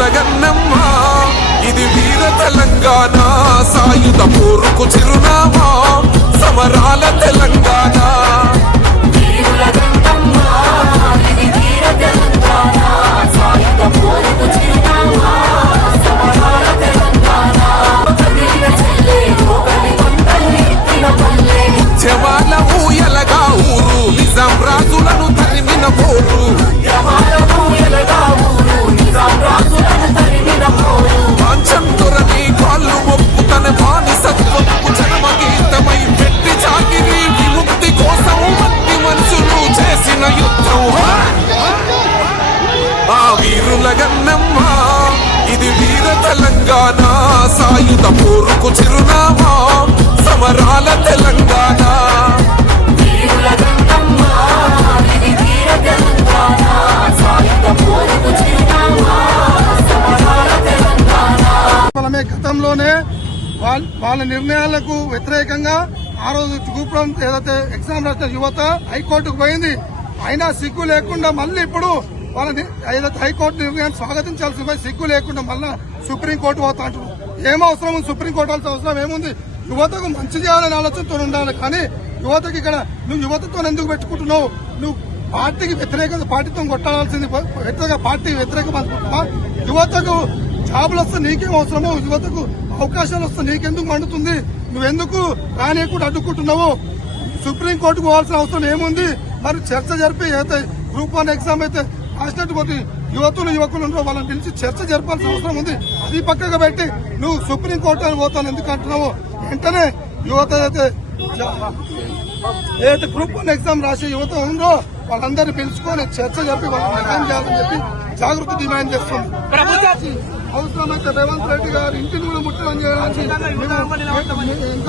ఆ వీరుల గన్నమ్మ. ఇది వీర తెలంగాణ. సాయుధ పోరుకు చిరున వీరుల గన్నమ్మ ఇది వీర తెలంగాణ సాయుధ పోరుకు చిరునామా. సమరాల తెలంగాణ. గతంలోనే వాళ్ళ వాళ్ళ నిర్ణయాలకు వ్యతిరేకంగా ఆ రోజు చూపడం ఏదైతే ఎగ్జామ్ రాసిన యువత హైకోర్టుకు పోయింది. అయినా సిగ్గు లేకుండా మళ్ళీ ఇప్పుడు వాళ్ళని ఏదైతే హైకోర్టు నిర్ణయాన్ని స్వాగతించాల్సి సిగ్గు లేకుండా మళ్ళా సుప్రీంకోర్టు పోతా అంటున్నారు. ఏం అవసరం? ఉంది సుప్రీంకోర్టు వాళ్ళ అవసరం ఏముంది? యువతకు మంచి చేయాలనే ఆలోచనతో ఉండాలి. కానీ యువతకి ఇక్కడ నువ్వు యువతతో ఎందుకు పెట్టుకుంటున్నావు? నువ్వు పార్టీకి వ్యతిరేకంగా పార్టీతో కొట్టాల్సింది వ్యతిరేక పార్టీ వ్యతిరేక యువతకు జాబులు వస్తే నీకేం అవసరమో? యువతకు అవకాశాలు వస్తే నీకెందుకు మండుతుంది? నువ్వెందుకు రానియకుండా అడ్డుకుంటున్నావు? సుప్రీంకోర్టుకు పోవాల్సిన అవసరం ఏముంది? మరి చర్చ జరిపి అయితే గ్రూప్ వన్ ఎగ్జామ్ అయితే రాసినట్టు పోతే యువతులు యువకులు వాళ్ళని పిలిచి చర్చ జరపాల్సిన అవసరం ఉంది అది పక్కగా పెట్టి నువ్వు సుప్రీంకోర్టు అని పోతాను ఎందుకు అంటున్నావు వెంటనే యువత అయితే ఏదైతే గ్రూప్ వన్ ఎగ్జామ్ రాసే యువత ఉందో వాళ్ళందరినీ పిలుచుకొని చర్చ చెప్పి వాళ్ళని నిర్ణయం చేయాలని చెప్పి జాగృతి డిమాండ్ చేస్తుంది అవసరమైతే రేవంత్ రెడ్డి గారు ఇంటిని కూడా ముట్టడం చేయడానికి మేము ఎంత